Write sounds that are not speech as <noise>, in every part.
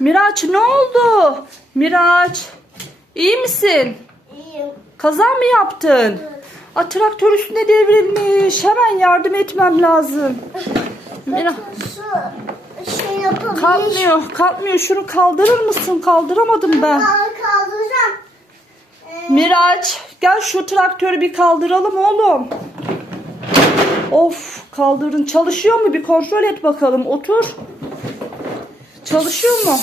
Miraç ne oldu? Miraç iyi misin? İyiyim. Kaza mı yaptın? A, traktör üstüne devrilmiş. Hemen yardım etmem lazım. Mira Şu şey yapabilir. kalkmıyor, kalkmıyor. Şunu kaldırır mısın? Kaldıramadım ben. Aa, Kaldıracağım. Ee, Miraç gel şu traktörü bir kaldıralım oğlum. Of kaldırın. Çalışıyor mu? Bir kontrol et bakalım. Otur. Çalışıyor mu?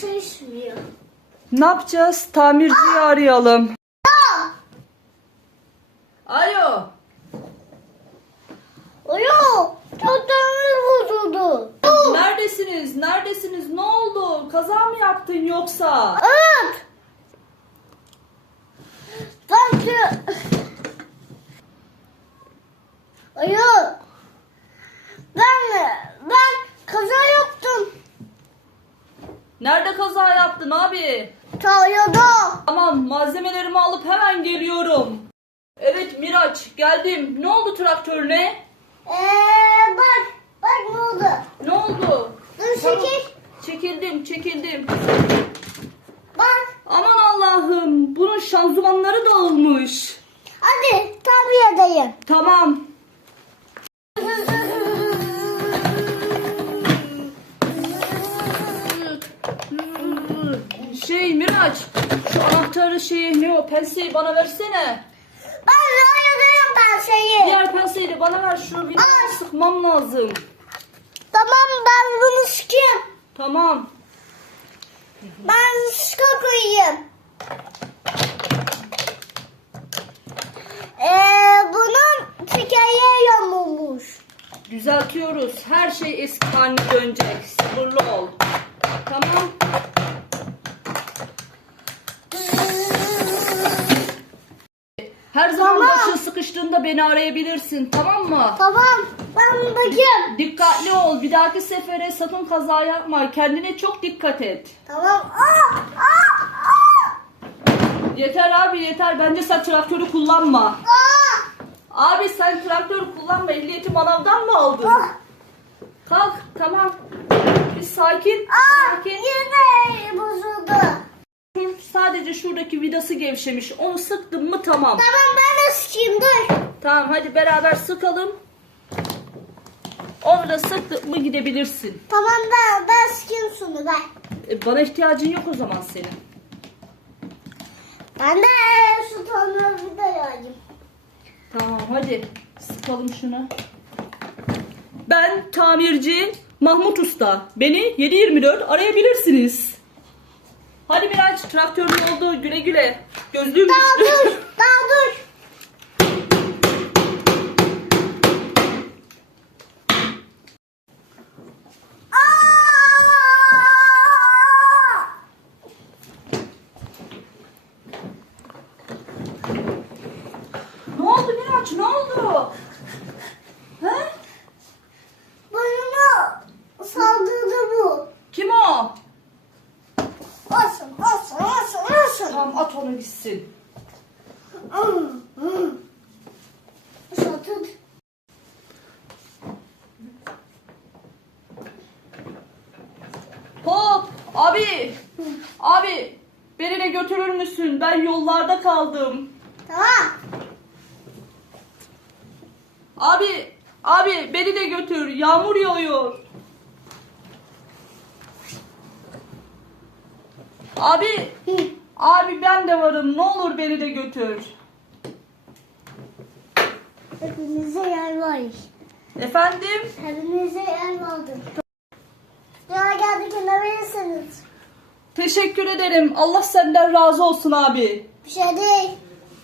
çalışmıyor. Ne yapacağız? Tamirciyi arayalım. Bozuldu. Neredesiniz? Neredesiniz? Ne oldu? Kaza mı yaptın yoksa? Evet. Traktör. Alo. Ben ben kaza yaptım. Nerede kaza yaptın abi? Tarlada. Tamam malzemelerimi alıp hemen geliyorum. Evet Miraç geldim. Ne oldu traktörüne? Ee, bak bak ne oldu? Ne oldu? Dur Tamam. çekil. Çekildim çekildim. Bak. Aman Allah'ım bunun şanzımanları dağılmış. Hadi tabii edeyim. Tamam. Şey Miraç şu anahtarı şeyi ne o penseyi bana versene. Ben ben şeyi. Diğer penseyi de bana ver şu Ay. sıkmam lazım. Tamam ben bunu sıkayım. Tamam. Ben sıka koyayım. Ee, bunun tekerleği yamulmuş. Düzeltiyoruz. Her şey eski haline dönecek. Sabırlı ol. Tamam. Her zaman Tamam. başın sıkıştığında beni arayabilirsin. Tamam mı? Tamam ben. Dikkatli ol. Bir dahaki sefere sakın kaza yapma. Kendine çok dikkat et. Tamam. Aa, aa, aa, Yeter abi yeter. Bence sen traktörü kullanma. aa. Abi sen traktörü kullanma. Ehliyeti manavdan mı aldın? Ah. Kalk tamam. Bir sakin. Aa, Sakin. yine bozuldu. Sadece şuradaki vidası gevşemiş. Onu sıktın mı tamam. Tamam ben de sıkayım dur. Tamam hadi beraber sıkalım. Onu da sıktık mı gidebilirsin. Tamam ben, ben sıkayım şunu ben. E, bana ihtiyacın yok o zaman senin. Ben de şu tonları bir de yayayım. Tamam hadi sıkalım şunu. Ben tamirci Mahmut Usta. Beni 724 arayabilirsiniz. Hadi Miraç traktörün oldu güle güle. Gözlüğüm düştü. <laughs> dur, daha dur. Aa! ne oldu Miraç ne oldu? He? Burnuma saldırdı bu. Kim o? Olsun, olsun, olsun, olsun. Hmm. Satın. Hop abi. Abi beni de götürür müsün? Ben yollarda kaldım. Tamam. Abi abi beni de götür. Yağmur yağıyor. Abi Hı. Abi ben de varım. Ne olur beni de götür. Hepinize yer var. Efendim? Hepinize yer vardı. Ya geldik inebilirsiniz. Teşekkür ederim. Allah senden razı olsun abi. Bir şey değil.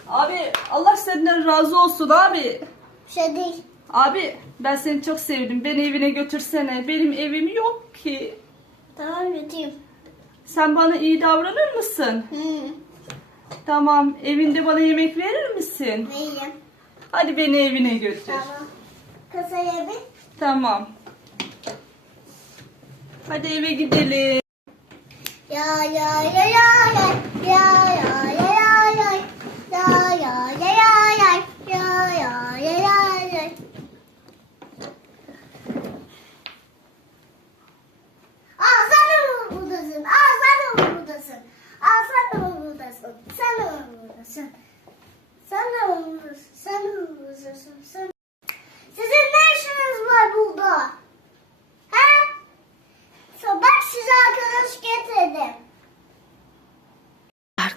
Abi Allah senden razı olsun abi. Bir şey değil. Abi ben seni çok sevdim. Beni evine götürsene. Benim evim yok ki. Tamam yatayım. Sen bana iyi davranır mısın? Hı. Tamam. Evinde bana yemek verir misin? Veririm. Hadi beni evine götür. Tamam. Kasaya bin. Tamam. Hadi eve gidelim. Ya ya ya ya ya ya ya.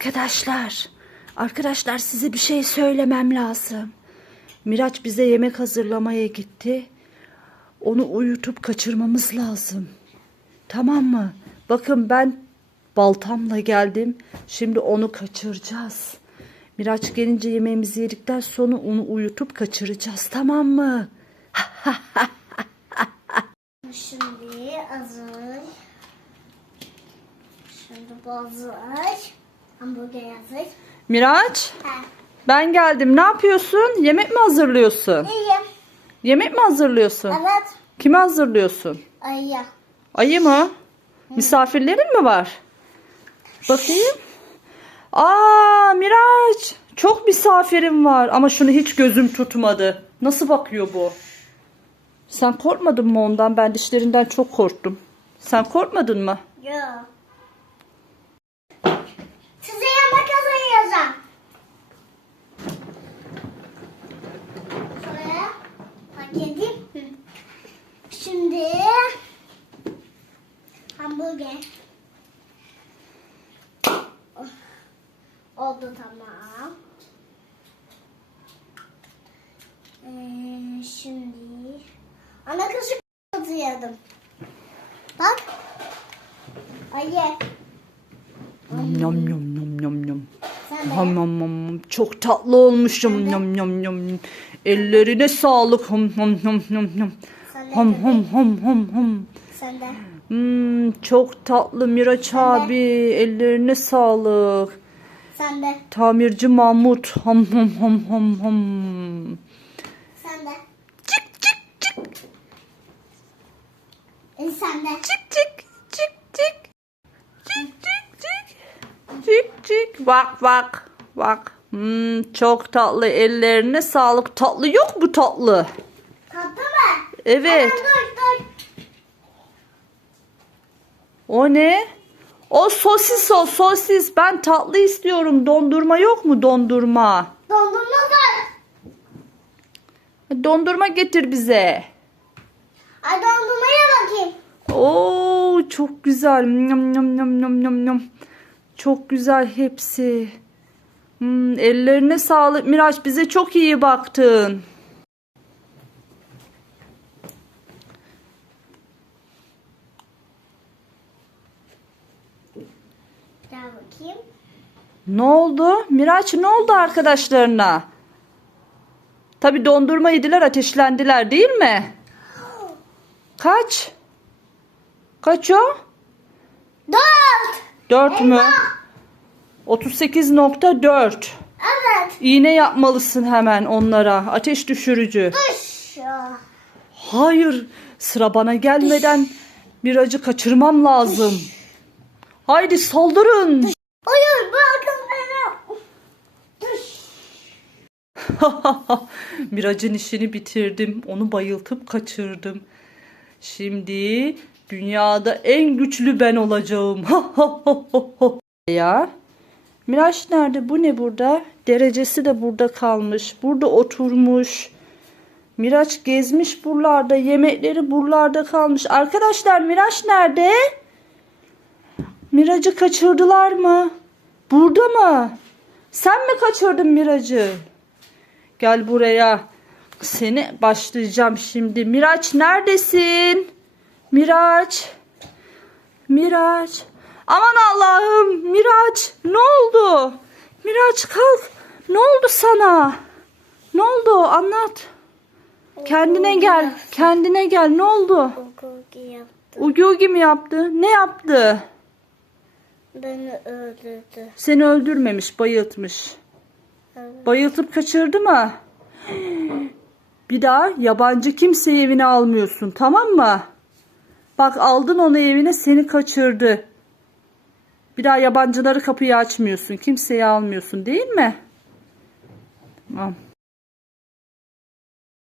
Arkadaşlar, arkadaşlar size bir şey söylemem lazım. Miraç bize yemek hazırlamaya gitti. Onu uyutup kaçırmamız lazım. Tamam mı? Bakın ben baltamla geldim. Şimdi onu kaçıracağız. Miraç gelince yemeğimizi yedikten sonra onu uyutup kaçıracağız. Tamam mı? Şimdi hazır. Şimdi bu hazır. Hamburger hazır. Miraç, He. ben geldim. Ne yapıyorsun? Yemek mi hazırlıyorsun? İyiyim. Yemek mi hazırlıyorsun? Evet. Kime hazırlıyorsun? Ayı. Ayı mı? Misafirlerin mi var? Bakayım. Aa Miraç. Çok misafirim var ama şunu hiç gözüm tutmadı. Nasıl bakıyor bu? Sen korkmadın mı ondan? Ben dişlerinden çok korktum. Sen korkmadın mı? Yok. yedim. Şimdi hamburger. Oh. Oldu tamam. Ee, şimdi ana kaşık atıyordum. Bak. Hayır. Nom nom nom nom nom. Ham ham ham. Çok tatlı olmuş. Yum yum yum yum. Ellerine sağlık. Hum hum hum. Sen de. Hum hum hum hum hum. Sen de. Hmm, çok tatlı Miraç abi. Ellerine sağlık. Sen de. Tamirci Mahmut. Ham ham ham ham ham. Sen de. Çık çık çık. E, sen de. Çık çık çık. Çık çık çık. Çık çık. Bak bak. Bak. Hmm, çok tatlı. Ellerine sağlık. Tatlı yok mu tatlı? Tatlı mı? Evet. Dur dur. O ne? O sosis o sosis. Ben tatlı istiyorum. Dondurma yok mu dondurma? Dondurma var. Dondurma getir bize. Ay dondurmaya bakayım. Oo çok güzel. Nyam nyam nyam nyam nyam nyam. Çok güzel hepsi. Hmm, ellerine sağlık Miraç bize çok iyi baktın. Bakayım. Ne oldu? Miraç ne oldu arkadaşlarına? Tabi dondurma yediler ateşlendiler değil mi? <gasps> Kaç? Kaç o? Dört. 4 mü? Eyvah. 38.4. Evet. İğne yapmalısın hemen onlara. Ateş düşürücü. Düş. Hayır, sıra bana gelmeden bir acı kaçırmam lazım. Haydi saldırın. Hayır bırakın beni. Düş. Miracın <laughs> işini bitirdim. Onu bayıltıp kaçırdım. Şimdi dünyada en güçlü ben olacağım. ya. Miraç nerede? Bu ne burada? Derecesi de burada kalmış. Burada oturmuş. Miraç gezmiş buralarda. Yemekleri buralarda kalmış. Arkadaşlar Miraç nerede? Miracı kaçırdılar mı? Burada mı? Sen mi kaçırdın Miracı? Gel buraya. Seni başlayacağım şimdi. Miraç neredesin? Miraç. Miraç. Aman Allah'ım. Miraç. Ne oldu? Miraç kalk. Ne oldu sana? Ne oldu? Anlat. Kendine gel. Kendine gel. Ne oldu? Koku yaptı. Ugi ugi mi yaptı? Ne yaptı? Beni öldürdü. Seni öldürmemiş, bayıltmış. Evet. Bayıltıp kaçırdı mı? <gasps> Bir daha yabancı kimseyi evine almıyorsun tamam mı? Bak aldın onu evine seni kaçırdı. Bir daha yabancıları kapıyı açmıyorsun. Kimseyi almıyorsun değil mi? Tamam.